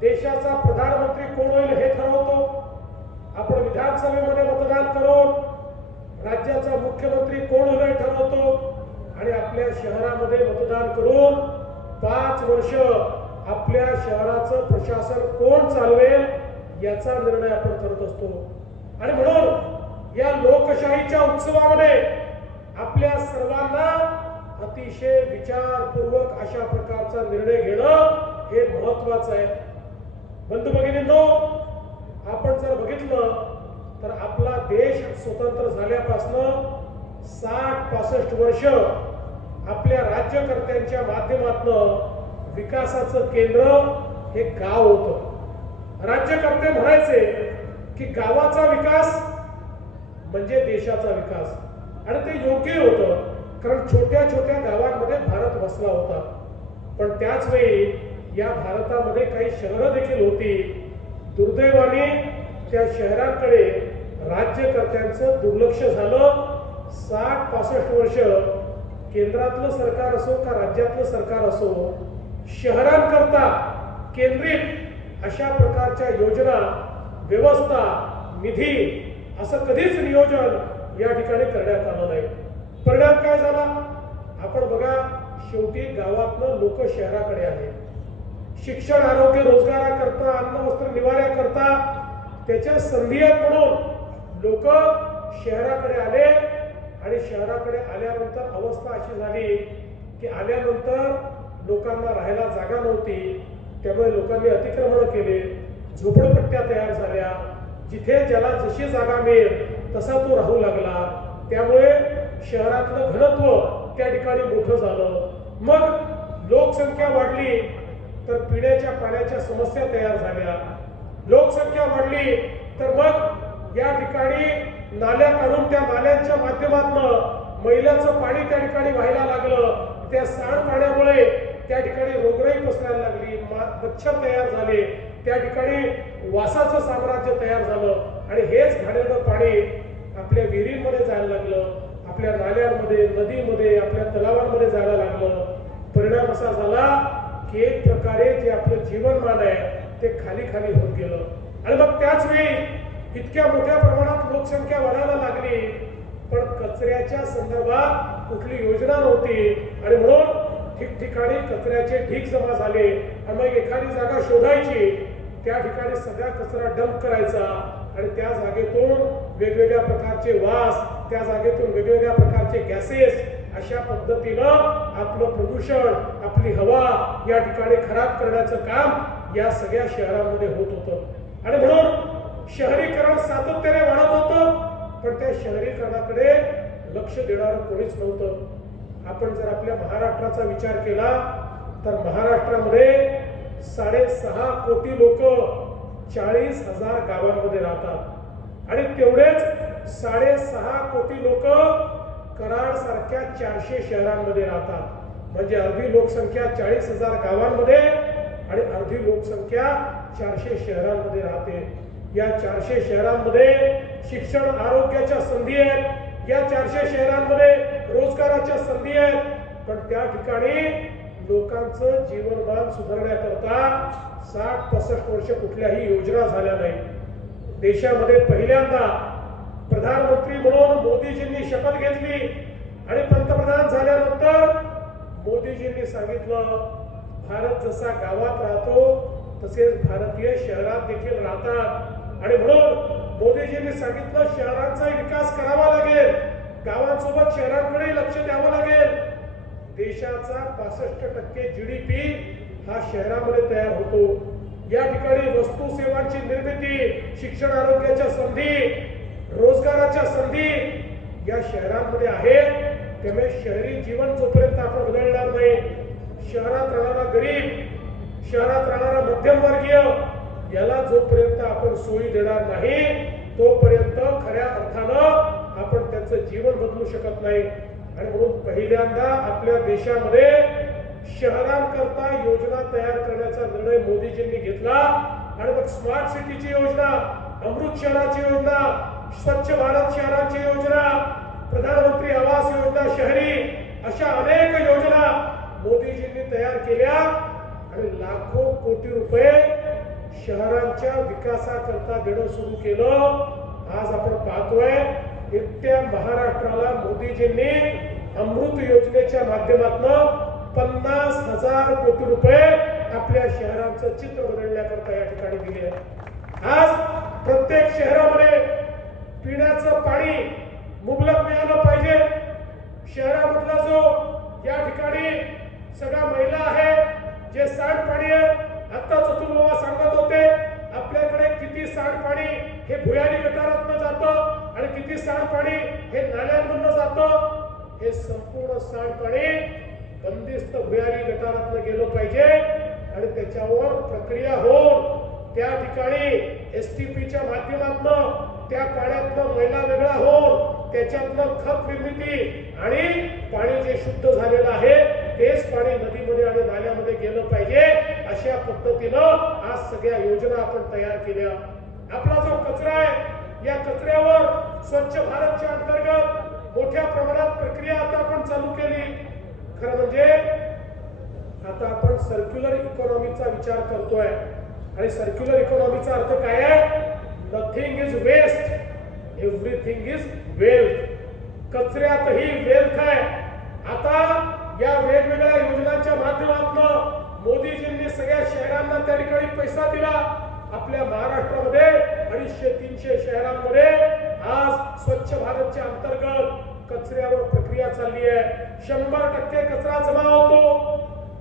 देशाचा प्रधानमंत्री कोण होईल हे ठरवतो. आपण विधानसभेमध्ये मतदान करून राज्याचा मुख्यमंत्री कोण होईल हे ठरवतो आणि आपल्या शहरामध्ये मतदान करून 5 वर्ष आपल्या शहराचं प्रशासन कोण चालवेल याचा निर्णय आपण करत असतो. आणि म्हणून या लोकशाहीच्या उत्सवामध्ये आपल्या सर्वांना अतिशय विचारपूर्वक अशा प्रकारचा निर्णय घेणं हे महत्वाचं आहे. बंधू भगिनींनो, आपण जर बघितलं तर आपला देश स्वतंत्र झाल्यापासून 60-65 वर्ष आपल्या राज्यकर्त्यांच्या माध्यमातून विकासाचं केंद्र हे गाव होतं. राज्यकर्ते म्हणायचे की गावाचा विकास म्हणजे देशाचा विकास आणि ते योग्य होतं, कारण छोट्या छोट्या गावांमध्ये भारत बसला होता. पण त्याच वेळी या भारतामध्ये काही शहरं देखील होती. दुर्दैवाने त्या शहरांकडे राज्यकर्त्यांचं दुर्लक्ष झालं. 60-65 वर्ष केंद्रातलं सरकार असो का राज्यातलं सरकार असो, शहरांकरता केंद्रित अशा प्रकारच्या योजना, व्यवस्था, निधी असं कधीच नियोजन या ठिकाणी करण्यात आलं नाही. परिणाम काय झाला आपण बघा. शेवटी गावातनं लोक शहराकडे आले. शिक्षण, आरोग्य, रोजगाराकरता, अन्न, वस्त्र, निवाऱ्याकरता त्याच्या संधी आहेत म्हणून लोक शहराकडे आले. आणि शहराकडे आल्यानंतर अवस्था अशी झाली की आल्यानंतर लोकांना राहायला जागा नव्हती. त्यामुळे लोकांनी अतिक्रमण केले, झोपडपट्ट्या तयार झाल्या. जिथे ज्याला जशी जागा मिळेल तसा तो राहू लागला. त्यामुळे शहरातलं घनत्व त्या ठिकाणी मोठं झालं. मग लोकसंख्या वाढली तर पिण्याच्या पाण्याच्या समस्या तयार झाल्या. लोकसंख्या वाढली तर मग या ठिकाणी नाल्या काढून त्या नाल्यांच्या माध्यमातून मैलाचं पाणी त्या ठिकाणी व्हायला लागलं. त्या सांडपाण्यामुळे त्या ठिकाणी रोगराई पसरायला लागली, मच्छर तयार झाले, त्या ठिकाणी वासाचं साम्राज्य तयार झालं. आणि हेच घाणेरडं पाणी आपल्या विहिरींमध्ये जायला लागलं, आपल्या नाल्यांमध्ये, नदीमध्ये, आपल्या तलावांमध्ये जायला लागलं. परिणाम असा झाला की एक प्रकारे जे आपलं जीवनमान आहे ते खाली खाली होत गेलं. आणि मग त्याच वेळी इतक्या मोठ्या प्रमाणात लोकसंख्या वाढायला लागली पण कचऱ्याच्या संदर्भात कुठली योजना नव्हती. आणि म्हणून ठिकठिकाणी कचऱ्याचे ढीग जमा झाले. आणि मग एखादी जागा शोधायची, त्या ठिकाणी सगळा कचरा डंप करायचा आणि त्या जागेतून वेगवेगळ्या प्रकारचे वास, त्या जागेतून वेगवेगळ्या प्रकारचे गॅसेस, अशा पद्धतीनं आपलं प्रदूषण, आपली हवा या ठिकाणी खराब करण्याचं काम या सगळ्या शहरांमध्ये होत होतं. आणि म्हणून शहरीकरण सातत्याने वाढत होतं पण त्या शहरीकरणाकडे लक्ष देणारं कोणीच नव्हतं. आपण जर आपल्या महाराष्ट्राचा विचार केला तर महाराष्ट्रामध्ये 6.5 कोटी लोक 40,000 गावांमध्ये राहतात. आणि तेवढेच 6.5 कोटी लोक कराड सारख्या 400 शहरांमध्ये राहतात. म्हणजे अर्धी लोकसंख्या 40,000 गावांमध्ये आणि अर्धी लोकसंख्या 400 शहरांमध्ये राहते. या 400 शहरांमध्ये शिक्षण, आरोग्याच्या संधी आहेत. या 400 शहरांमध्ये रोजगाराच्या संधी आहेत. पण त्या ठिकाणी लोकांचं जीवनमान सुधारण्याकरता 60-65 वर्ष कुठल्याही योजना झाल्या नाही. देशामध्ये पहिल्यांदा प्रधानमंत्री म्हणून मोदीजींनी शपथ घेतली आणि पंतप्रधान झाल्यानंतर मोदीजींनी सांगितलं भारत जसा गावात राहतो तसेच भारतीय शहरात देखील राहतात. आणि म्हणून मोदीजींनी सांगितलं शहरांचा विकास करावा लागेल, गावांसोबत शहरांकडे लक्ष द्यावं लागेल. देशाचा 65% GDP हा शहरामध्ये तयार होतो. या ठिकाणी वस्तू सेवांची निर्मिती, शिक्षण, आरोग्याच्या संधी, रोजगाराच्या संधी या शहरांमध्ये आहेत. त्यामुळे शहरी जीवन जोपर्यंत आपण बदलणार नाही, शहरात राहणारा गरीब, शहरात राहणारा मध्यमवर्गीय याला जोपर्यंत आपण सोयी देणार नाही तोपर्यंत खऱ्या अर्थानं आपण त्याचं जीवन बदलू शकत नाही. आणि म्हणून पहिल्यांदा आपल्या देशामध्ये शहरांकरता योजना तयार करण्याचा निर्णय मोदीजींनी घेतला. आणि मग स्मार्ट सिटीची योजना, अमृत शहराची योजना, स्वच्छ भारत शहराची योजना, प्रधानमंत्री आवास योजना शहरी, अशा अनेक योजना मोदीजींनी तयार केल्या. आणि लाखो कोटी रुपये शहरांच्या विकासाकरता देणं सुरू केलं. आज आपण पाहतोय एकट्या महाराष्ट्राला मोदीजींनी अमृत योजनेच्या माध्यमातून 50,000 कोटी रुपये आपल्या शहरांचं चित्र बदलण्याकरता या ठिकाणी दिले. आज प्रत्येक शहरामध्ये पिण्याचं पाणी मुबलक मिळालं पाहिजे. शहरामधला जो या ठिकाणी सगळा मैला आहे, जे सांडपाणी आहे, आता चतुर्बाबा सांगत होते आपल्याकडे किती सांडपाणी हे भुयारी गटारातनं जातं आणि किती सांडपाणी हे नाल्यांमधनं जातं. हे संपूर्ण सांडपाणी बंदिस्त भुयारी गटारातनं गेलं पाहिजे आणि त्याच्यावर प्रक्रिया होऊन त्या ठिकाणी STPच्या माध्यमातून त्या पाण्यातनं मैला वेगळा होऊन त्याच्यातनं खत निर्मिती आणि पाणी जे शुद्ध झालेलं आहे तेच पाणी नदीमध्ये आणि नाल्यामध्ये गेलं पाहिजे. अशा पद्धतीनं आज सगळ्या योजना आपण तयार केल्या. आपला जो कचरा आहे या कचऱ्यावर स्वच्छ भारतच्या अंतर्गत मोठ्या प्रमाणात प्रक्रिया आता आपण चालू केली. खरं म्हणजे आता आपण सर्क्युलर इकॉनॉमीचा विचार करतोय. आणि सर्क्युलर इकॉनॉमीचा अर्थ काय आहे? Nothing is waste. Everything is wealth. कचऱ्यातही वेल्थ आहे. आता या वेगवेगळ्या योजनांच्या माध्यमातून मोदीजींनी सगळ्या शहरांना त्या ठिकाणी पैसा दिला. आपल्या महाराष्ट्रामध्ये 250-300 शहरांमध्ये आज स्वच्छ भारतच्या अंतर्गत कचऱ्यावर प्रक्रिया चालली आहे. 100% कचरा जमा होतो.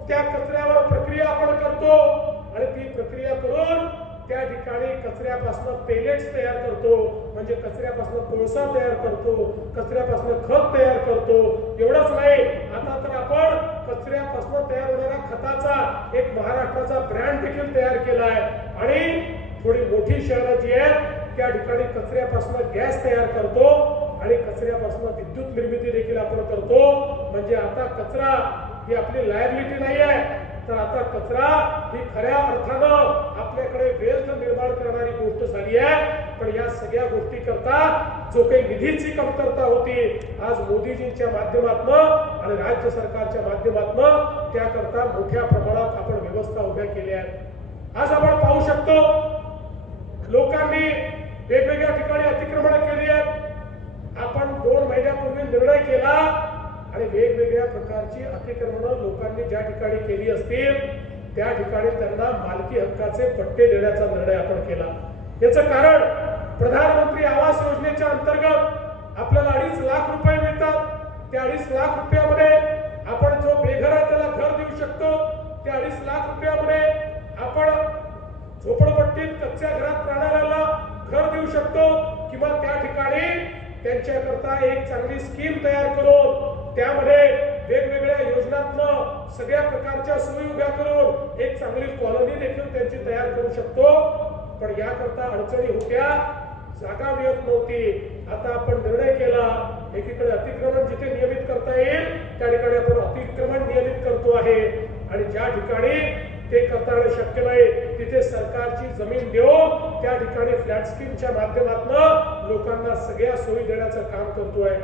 त्या कचऱ्यावर प्रक्रिया आपण करतो आणि ती प्रक्रिया करून त्या ठिकाणी कचऱ्यापासून पेलेट्स तयार करतो, म्हणजे कचऱ्यापासून कोळसा तयार करतो, कचऱ्यापासून खत तयार करतो. एवढंच नाही, आता तर आपण कचऱ्यापासून तयार होणाऱ्या खताचा एक महाराष्ट्राचा ब्रँड देखील तयार केला आहे. आणि थोडी मोठी शहरं जी आहेत त्या ठिकाणी कचऱ्यापासून गॅस तयार करतो आणि कचऱ्यापासून विद्युत निर्मिती देखील आपण करतो. म्हणजे आता कचरा ही आपली लायबिलिटी नाही आहे, तर आता कचरा ही खऱ्या अर्थानं आपल्याकडे वेल्थ निर्माण करणारी गोष्ट झाली आहे. पण या सगळ्या गोष्टी करता जो काही निधीची कमतरता होती, आज मोदीजींच्या माध्यमातून आणि राज्य सरकारच्या माध्यमातून त्याकरता मोठ्या प्रमाणात आपण व्यवस्था उभ्या केल्या आहेत. आज आपण पाहू शकतो लोकांनी वेगवेगळ्या ठिकाणी अतिक्रमण केली आहेत. आपण 2 महिन्यापूर्वी निर्णय केला आणि वेगवेगळ्या प्रकारची अतिक्रमणं लोकांनी ज्या ठिकाणी केली असतील त्या ठिकाणी त्यांना मालकी हक्काचे पट्टे देण्याचा निर्णय आपण केला. याचं कारण प्रधानमंत्री आवास योजनेच्या अंतर्गत आपल्याला 2.5 लाख रुपये मिळतात. त्या 2.5 लाख रुपयामध्ये आपण जो बेघर आहे त्याला घर देऊ शकतो. त्या 2.5 लाख रुपयामध्ये आपण झोपडपट्टीत कच्च्या घरात राहणाऱ्याला घर देऊ शकतो, किंवा त्या ठिकाणी त्यांच्याकरता एक चांगली स्कीम तयार करून त्यामध्ये वेगवेगळ्या योजनांतनं सगळ्या प्रकारच्या सोयी उभ्या करून एक चांगली कॉलनी देखील त्यांची तयार करू शकतो. पण याकरता अडचणी होत्या, जागा मिळत नव्हती. आता आपण निर्णय केला, एकीकडे अतिक्रमण जिथे नियमित करता येईल त्या ठिकाणी आपण अतिक्रमण नियमित करतो आहे, आणि ज्या ठिकाणी ते करता येणं शक्य नाही तिथे सरकारची जमीन देऊन त्या ठिकाणी फ्लॅट स्कीमच्या माध्यमातून लोकांना सगळ्या सोयी देण्याचं काम करतोय.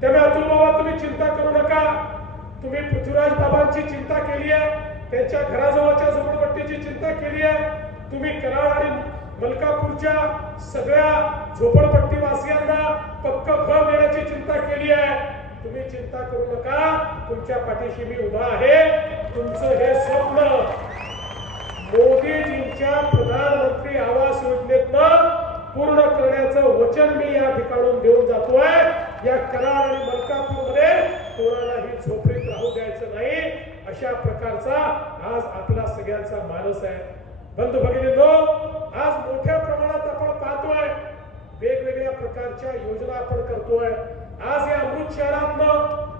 त्यामुळे अतुल बाबा तुम्ही चिंता करू नका. तुम्ही पृथ्वीराज बाबांची चिंता केली आहे, त्यांच्या घराजवळच्या झोपडपट्टीची चिंता केली आहे. तुम्ही कराड आणि मलकापूरच्या सगळ्या झोपडपट्टी वासियांना पक्क घर देण्याची चिंता केली आहे. तुम्ही चिंता करू नका, तुमच्या पाठीशी मी उभा आहे. तुमचं हे स्वप्न मोदीजींच्या प्रधानमंत्री आवास योजनेतनं पूर्ण करण्याचं वचन मी या ठिकाणून देऊन जातोय. या कराड आणि मलकापूरमध्ये कोणालाही झोपडीत राहू द्यायचं नाही, अशा प्रकारचा आज आपला सगळ्यांचा मानस आहे. बंधू भगिनींनो, आज मोठ्या प्रमाणात आपण पाहतोय वेगवेगळ्या प्रकारच्या योजना आपण करतोय. आज या अमृत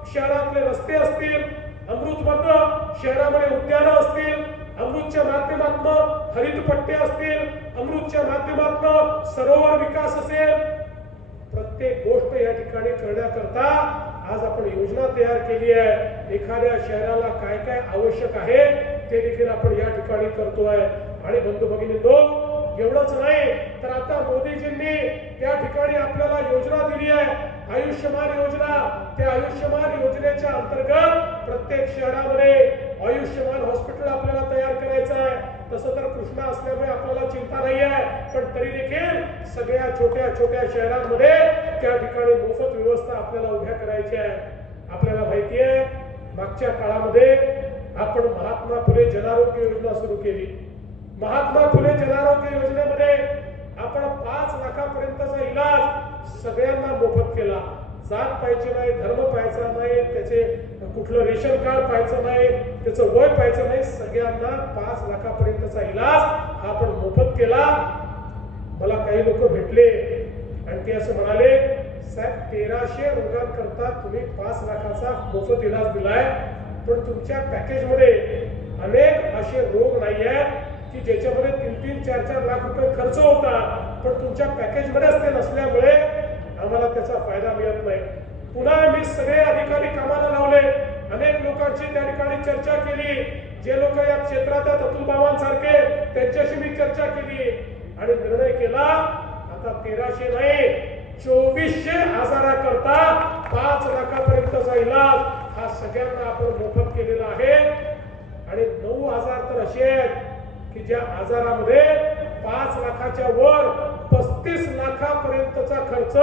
शहरातले रस्ते असतील, अमृतमधनं शहरामध्ये उद्यानं असतील, अमृतच्या माध्यमातून हरितपट्टे असतील, अमृतच्या माध्यमातून सरोवर विकास असेल, प्रत्येक गोष्ट या ठिकाणी करण्याकरता आज आपण योजना तयार केली आहे. एखाद्या शहराला काय काय आवश्यक आहे ते देखील आपण या ठिकाणी करतोय. आणि बंधू भगिनींनो, एवढंच नाही तर आता मोदीजींनी त्या ठिकाणी आपल्याला योजना दिली आहे, आयुष्यमान योजना. त्या आयुष्यमान योजनेच्या अंतर्गत प्रत्येक शहरामध्ये आयुष्यमान हॉस्पिटल आपल्याला तयार करायचं आहे. तसं तर कृष्णा असल्यामुळे आपल्याला चिंता नाही आहे, पण तरी देखील सगळ्या छोट्या छोट्या शहरांमध्ये त्या ठिकाणी मोफत व्यवस्था आपल्याला उभ्या करायची आहे. आपल्याला माहिती आहे मागच्या काळामध्ये आपण महात्मा फुले जनारोग्य योजना सुरू केली. महात्मा फुले जनारोग्य योजनेमध्ये आपण 5 लाखापर्यंतचा इलाज सगळ्यांना मोफत केला. जात पाहिजे नाही, धर्म पाहायचा नाही, त्याचे कुठलं रेशन कार्ड पाहायचं नाही, त्याचं वय पाहायचं नाही, सगळ्यांना 5 लाखापर्यंतचा इलाज आपण मोफत केला. मला काही लोक भेटले आणि ते असं म्हणाले, साहेब 1300 रोगांकरता तुम्ही 5 लाखाचा मोफत इलाज दिलाय, पण तुमच्या पॅकेजमध्ये अनेक असे रोग नाही आहेत की ज्याच्यामध्ये 3-3, 4-4 लाख रुपये खर्च होता, पण तुमच्या पॅकेजमध्येच ते नसल्यामुळे आम्हाला त्याचा फायदा मिळत नाही. पुन्हा मी सगळे अधिकारी कामाला लावले, अनेक लोकांची त्या ठिकाणी चर्चा केली. जे लोक या क्षेत्रात आहेत अतुल बाबांसारखे, त्यांच्याशी मी चर्चा केली आणि निर्णय केला, आता 1300 नाही 2400 आजाराकरता 5 लाखापर्यंतचा इलाज हा सगळ्यांना आपण मोफत केलेला आहे. आणि 9 आजार तर असे आहेत की ज्या आजारामध्ये 5 लाखाच्या वर 35 लाखापर्यंतचा खर्च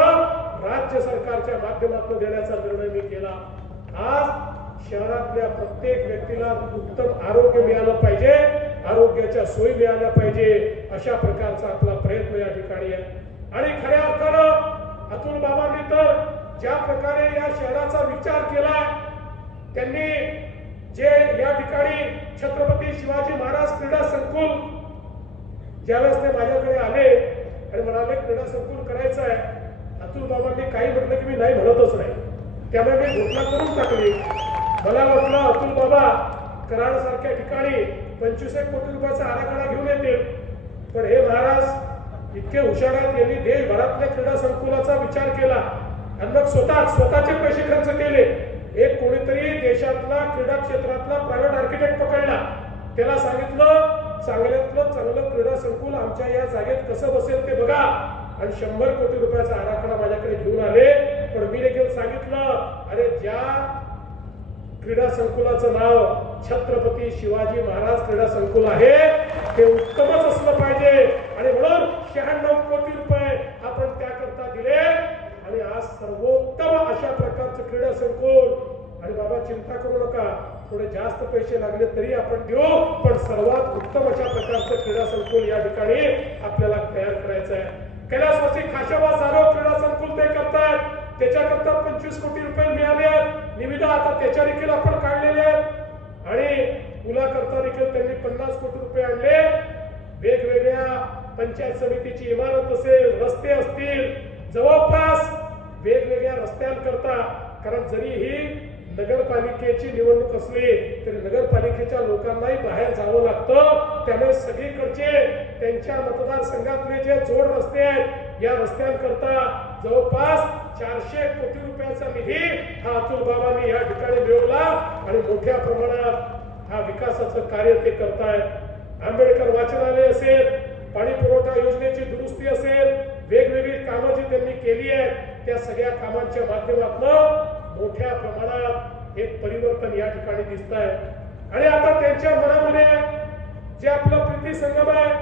राज्य सरकारच्या माध्यमातून देण्याचा निर्णय मी केला. आज शहरातल्या प्रत्येक व्यक्तीला उत्तम आरोग्य मिळालं पाहिजे, आरोग्याच्या सोयी मिळाल्या पाहिजे, अशा प्रकारचा आपला प्रयत्न या ठिकाणी आहे. आणि खऱ्या अर्थानं अतुल बाबांनी तर ज्या प्रकारे या शहराचा विचार केला, त्यांनी जे या ठिकाणी छत्रपती शिवाजी महाराज क्रीडा संकुल ज्यावेळेस ते माझ्याकडे आले आणि म्हणाले क्रीडा संकुल करायचं आहे, अतुल बाबांनी काही म्हटलं की मी नाही म्हणतच नाही. त्यामुळे मी घोषणा करून टाकली. मला वाटलं अतुल बाबा कराड सारख्या ठिकाणी 25 कोटी रुपयाचा आराखडा घेऊन येतील, पण हे महाराज इतके हुशार आहेत, यांनी देशभरातल्या क्रीडा संकुलाचा विचार केला आणि मग स्वतःचे पैसे खर्च केले. एक कोणीतरी देशातला क्रीडा क्षेत्रातला प्रायव्हेट आर्किटेक्ट पकडला, त्याला सांगितलं चांगल्यातलं चांगलं क्रीडा संकुल आमच्या या जागेत कसं बसेल ते बघा, आणि 100 कोटी रुपयाचा आराखडा माझ्याकडे घेऊन आले. पण मी देखील सांगितलं, अरे ज्या क्रीडा संकुलाचं नाव छत्रपती शिवाजी महाराज क्रीडा संकुल आहे ते उत्तमच असलं पाहिजे, आणि म्हणून 96 कोटी रुपये आपण त्याकरता दिले. आणि आज सर्वोत्तम अशा प्रकारचं क्रीडा संकुल, आणि बाबा चिंता करू नका, थोडे जास्त पैसे लागले तरी आपण देऊ, पण सर्वात उत्तम अशा प्रकारचं क्रीडा संकुल या ठिकाणी आपल्याला तयार करायचं आहे. कैलासवासी खाशाबा जाधव क्रीडा संकुल ते करतात, त्याच्याकरता 25 कोटी रुपये मिळाले, निविदा आता त्याच्या देखील आपण काढलेले आहेत, आणि मुलाकरता देखील त्यांनी 50 कोटी रुपये आणले. वेगवेगळ्या पंचायत समितीची इमारत असेल, रस्ते असतील, जवळपास वेगवेगळ्या रस्त्यांकरता, कारण जरी ही नगरपालिकेची निवडणूक असली तरी नगरपालिकेच्या लोकांनाही बाहेर जावं लागतं, त्यामुळे सगळीकडचे त्यांच्या मतदारसंघातले जे जोड रस्ते आहेत या रस्त्यांकरता जवळपास 400 कोटी रुपयाचा निधी हा अतुल बाबांनी या ठिकाणी मिळवला, आणि मोठ्या प्रमाणात हा विकासाचं कार्य ते करतायत. आंबेडकर वाचनालय असेल, पाणी पुरवठा योजनेची दुरुस्ती असेल, वेगवेगळी कामं जी त्यांनी केली आहेत, त्या सगळ्या कामांच्या माध्यमातून मोठ्या प्रमाणात एक परिवर्तन या ठिकाणी दिसत आहे. आणि आता त्यांच्या मनामध्ये जे आपलं प्रीती संगम आहे,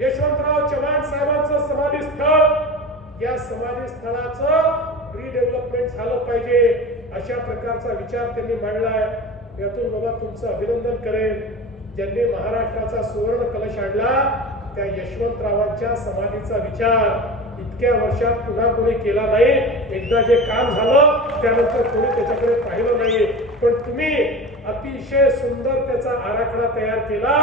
यशवंतराव चव्हाण साहेबांचं समाधी स्थळ, या समाधी स्थळाचं रिडेव्हलपमेंट झालं पाहिजे, अशा प्रकारचा विचार त्यांनी मांडलाय. यातून बाबा तुमचं अभिनंदन करेन. ज्यांनी महाराष्ट्राचा सुवर्ण कलश आणला त्या यशवंतरावांच्या समाधीचा विचार इतक्या वर्षात पुन्हा कोणी केला नाही. एकदा जे काम झालं त्यानंतर कोणी त्याच्याकडे पाहिलं नाही, पण तुम्ही अतिशय सुंदर त्याचा आराखडा तयार केला,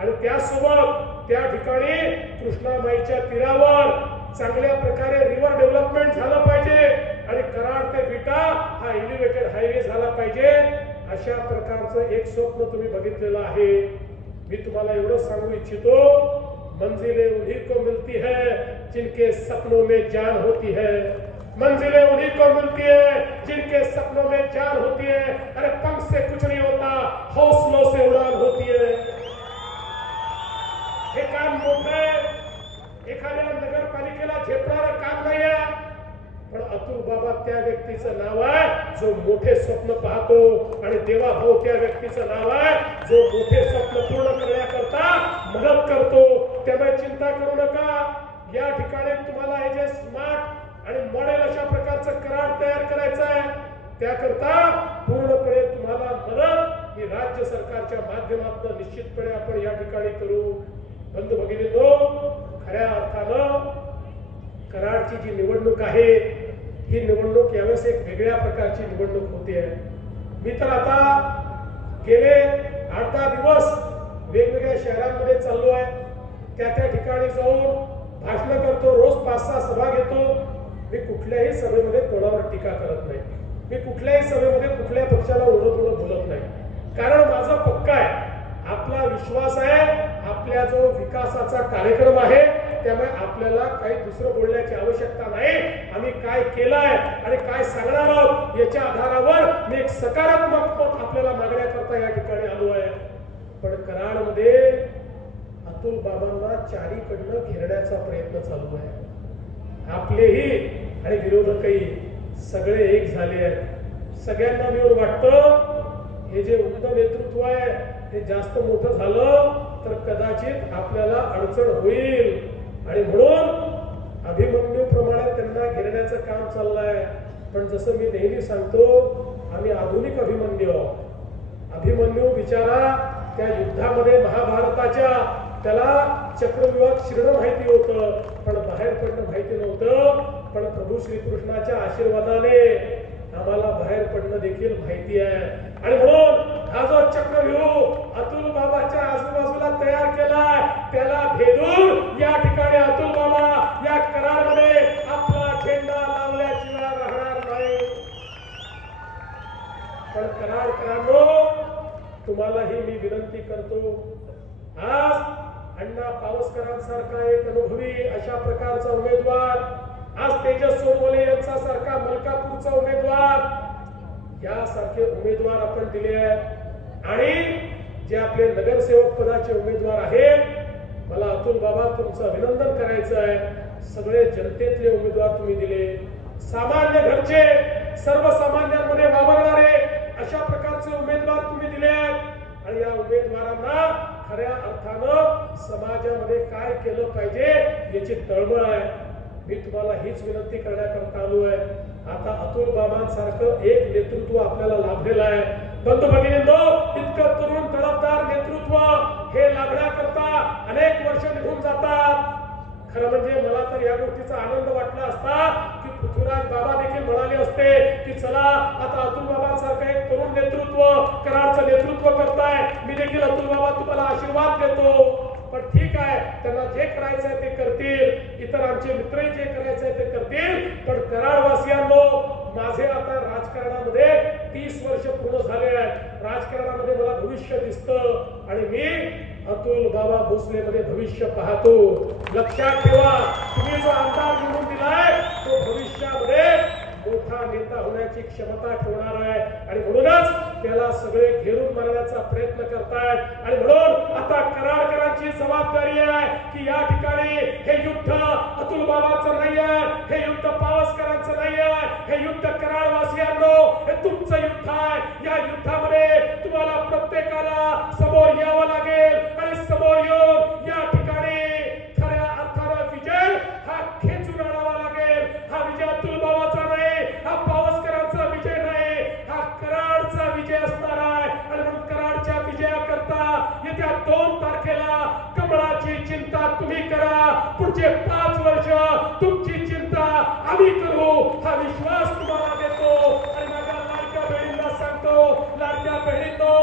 आणि त्यासोबत त्या ठिकाणी कृष्णामाईच्या तीरावर चांगल्या प्रकारे रिव्हर डेव्हलपमेंट झालं पाहिजे, आणि कराड ते विटा हा एलिव्हेटेड हायवे झाला पाहिजे, अशा प्रकारचं एक स्वप्न तुम्ही बघितलेलं आहे. मी तुम्हाला एवढं सांगू इच्छितो, मंजिलें उन्हीं को मिलती है जिनके सपनों में जान होती है, मंजिलें उन्हीं को मिलती है जिनके सपनों में जान होती है. अरे पंख से कुछ नहीं होता, हौसलों से उड़ान होती है. हे काम मोठे एखाद्या नगरपालिकेला झेपणारं काम नाही आहे, पण अतुल बाबा त्या व्यक्तीचं नाव आहे जो मोठे स्वप्न पाहतो, आणि देवा भाऊ त्या व्यक्तीचं नाव आहे जो मोठे स्वप्न पूर्ण करण्याकरता मदत करतो. त्यामुळे चिंता करू नका. या ठिकाणी तुम्हाला हे जे स्मार्ट आणि मॉडेल अशा प्रकारचं करार तयार करायचं आहे, त्याकरता पूर्णपणे तुम्हाला मदत ही राज्य सरकारच्या माध्यमातून निश्चितपणे आपण या ठिकाणी करू. बंधू भगिनींनो, खऱ्या अर्थानं कराडची जी निवडणूक आहे ही निवडणूक यावेळेस एक वेगळ्या प्रकारची निवडणूक होते. मी तर आता गेले 8-10 दिवस वेगवेगळ्या शहरांमध्ये चाललो आहे, त्या ठिकाणी जाऊन भाषण करतो, रोज 5-6 सभा घेतो. मी कुठल्याही सभेमध्ये कोणावर टीका करत नाही, मी कुठल्याही सभेमध्ये कुठल्या पक्षाला ओढत बोलत नाही, कारण माझा पक्का आहे, आपला विश्वास आहे, आपल्या जो विकासाचा कार्यक्रम आहे त्यामुळे आपल्याला काही दुसरं बोलण्याची आवश्यकता नाही. आम्ही काय केलंय आणि काय सांगणार आहोत याच्या आधारावर मी एक सकारात्मक मत आपल्याला मागण्याकरता या ठिकाणी आलो आहे. पण कराडमध्ये अतुल बाबांना चारीकडनं घेरण्याचा प्रयत्न चालू आहे. आपलेही आणि विरोधकही सगळे एक झाले आहेत. सगळ्यांना मिळून वाटतं हे जे उद्धव नेतृत्व आहे हे जास्त मोठं झालं तर कदाचित आपल्याला अडचण होईल, आणि म्हणून अभिमन्यूप्रमाणे त्यांना घेरण्याचं काम चाललंय. पण जसं मी नेहमी सांगतो, आम्ही आधुनिक अभिमन्यू आहोत. अभिमन्यू बिचारा त्या युद्धामध्ये महाभारताच्या त्याला चक्रव्यूहात शिरणं माहिती होतं, पण बाहेर पडणं माहिती नव्हतं. पण प्रभू श्रीकृष्णाच्या आशीर्वादाने आम्हाला बाहेर पडणं देखील माहिती आहे. आणि म्हणून हा जो चक्रव्यूह अतुल बाबाच्या आजूबाजूला तयार केलाय, त्याला भेदून या ठिकाणी अतुल बाबा या करारमध्ये आपला झेंडा लावल्याशिवाय राहणार नाही. पण करारकरांनो, तुम्हालाही मी विनंती करतो, आज अण्णा पावसकरांसारखा एक अनुभवी अशा प्रकारचा उमेदवार, आज तेजस सोनवणे यांचा सारखा मलकापूरचा उमेदवार, यासारखे उमेदवार आपण दिले आहेत. आणि जे आपले नगरसेवक पदाचे उमेदवार आहेत, मला अतुल बाबा तुमचं अभिनंदन करायचं आहे. सगळे जनतेतले उमेदवार तुम्ही दिले, सामान्य घरचे, सर्वसामान्यांमध्ये वावरणारे अशा प्रकारचे उमेदवार तुम्ही दिले आहेत. आणि या उमेदवारांना खऱ्या अर्थानं समाजामध्ये काय केलं पाहिजे याची तळमळ आहे. मी तुम्हाला हीच विनंती करण्याकरता आलो आहे. आता अतुल बाबांसारखं एक नेतृत्व आपल्याला लाभलेलं आहे. बंधू भगिनींनो, इतकं तरुण तडफदार नेतृत्व हे लाभण्याकरता अनेक वर्ष निघून जातात. खरं म्हणजे मला तर या गोष्टीचा आनंद वाटला असता की पृथ्वीराज बाबा देखील म्हणाले असते की चला आता अतुल बाबांसारखं एक तरुण नेतृत्व करारचं नेतृत्व करताय, मी देखील अतुल बाबा तुम्हाला आशीर्वाद देतो. पण ठीक आहे, त्यांना जे करायचं आहे ते करतील, इतर आमचे मित्रही जे करायचं आहे ते करतील. पण कराडवासियांनो, माझे आता राजकारणामध्ये 30 वर्ष पूर्ण झाले आहेत. राजकारणामध्ये मला भविष्य दिसतं आणि मी अतुल बाबा भोसले मध्ये भविष्य पाहतो. लक्षात ठेवा, तुम्ही जो आमदार निवडून दिलाय तो भविष्यामध्ये मोठा नेता होण्याची क्षमता ठेवणार आहे. आणि म्हणूनच त्याला सगळे घेरून मारण्याचा प्रयत्न करतायत. आणि म्हणून आता कराडकरांची जबाबदारी आहे की या ठिकाणी हे युद्ध अतुल बाबांचं नाही आहे, हे युद्ध पावसकरांचं नाही आहे, हे युद्ध कराडवासियांनो हे तुमचं युद्ध आहे. या युद्धामध्ये तुम्हाला प्रत्येकाला समोर यावं लागेल आणि समोर येऊन या ठिकाणी खऱ्या अर्थानं विजय हा खेचून आणावा लागेल. हा विजय अतुल बाबाचा नाही, हा पावसकरांचा विजय नाही, हा कराडचा विजय असणार आहे. आणि म्हणून कराडच्या विजयाकरता येत्या 2 तारखेला कमळाची चिंता तुम्ही करा, पुढचे 5 वर्ष तुमची चिंता आम्ही करू, हा विश्वास तुम्हाला देतो. आणि माझ्या लाडक्या बहिणींना सांगतो, लाडक्या बहिणींनो,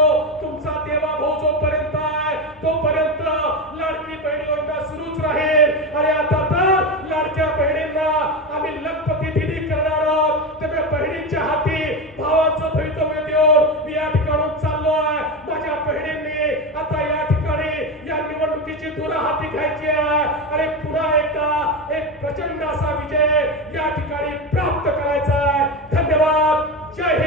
तुमचा देवा भाऊ जोपर्यंत आहे तोपर्यंत लाडकी बहिणी योजना सुरूच राहील. आणि आता तर लाडक्या बहिणींना आम्ही लखपती दिदी करणार आहोत. त्यामुळे बहिणींच्या हाती भावाचं भवितव्य देऊन मी या ठिकाणून चाललो आहे. माझ्या बहिणींनी आता या ठिकाणी या निवडणुकीची धुरा हाती घ्यायची आहे आणि पुन्हा एकदा एक प्रचंड असा विजय या ठिकाणी प्राप्त करायचा आहे. धन्यवाद. जय हिंद.